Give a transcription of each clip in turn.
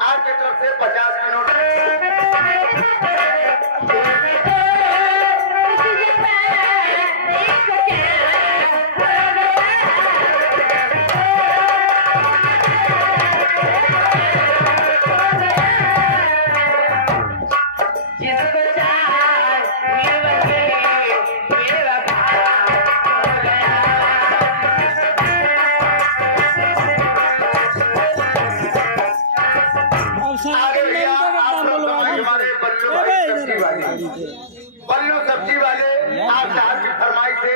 आपकी तरफ से 50 के नोट। बल्लू सब्जी वाले आप साहब की फरमाइश से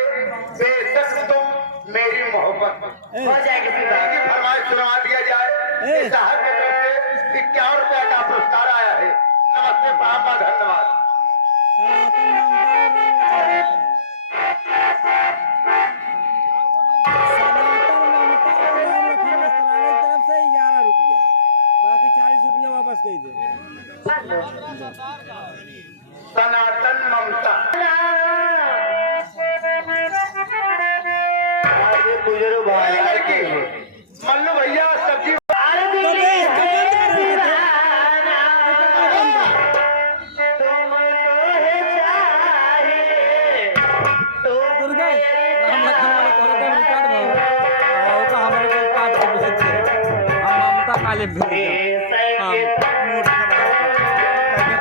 बेशक तुम मेरी मोहब्बत हो जाएगी की फरमाइश सुनवा दिया जाए। साहब की तरफ से 51 रुपया का पुरस्कार आया है। नमस्ते पापा, धन्यवाद। बाकी 40 रुपया वापस कही दे। सनातन ममता मल्लू भैया सब्जी काले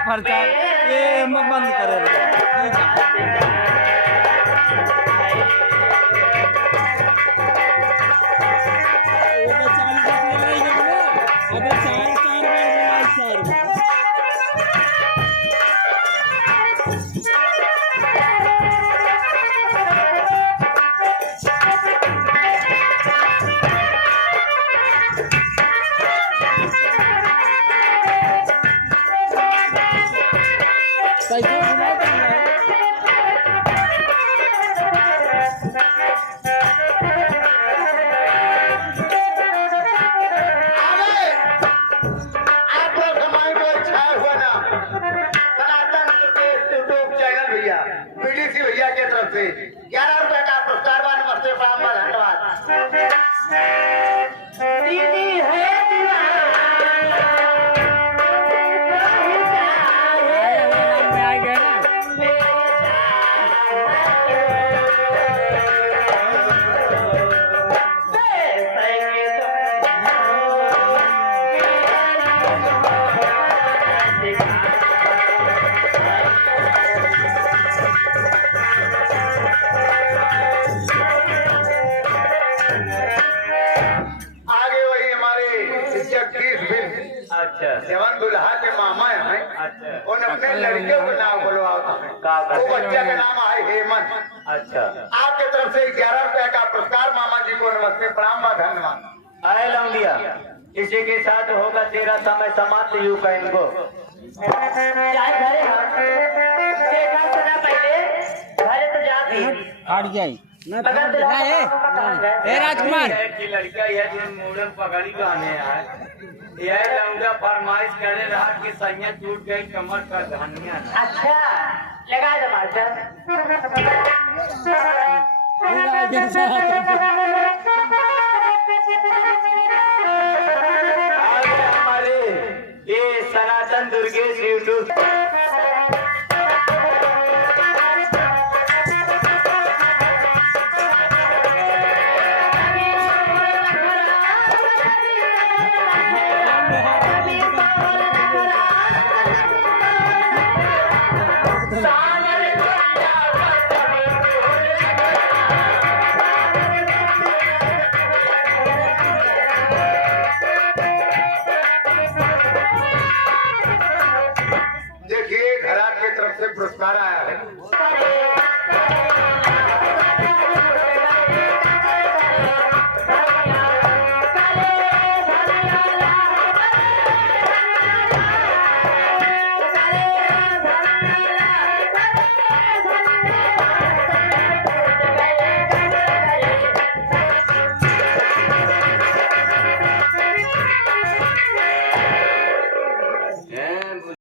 प्रचार ये बंद करे बीडीसी भैया की तरफ से 11 रुपए का पुरस्कार। नमस्ते पापा, धन्यवाद। दीदी है जवान दुल्हा के मामा है। अच्छा। उन अपने लड़कियों का नाम बुलवाओ। वो बच्चा का नाम है हेमंत। अच्छा। आपके तरफ से 11 रुपए का पुरस्कार। मामा जी को नमस्ते, प्रणाम, धन्यवाद। आए लौंडिया, इसी के साथ होगा तेरा समय समाप्त। यू का इनको घरे तो जाती हट जाए राजकुमार की लड़का यह मूड़न पकड़ी गाने आए। यह लौंडा फरमाइश करे रहा कि सैया टूट गई कमर का धनिया। अच्छा लगा दे मास्टर।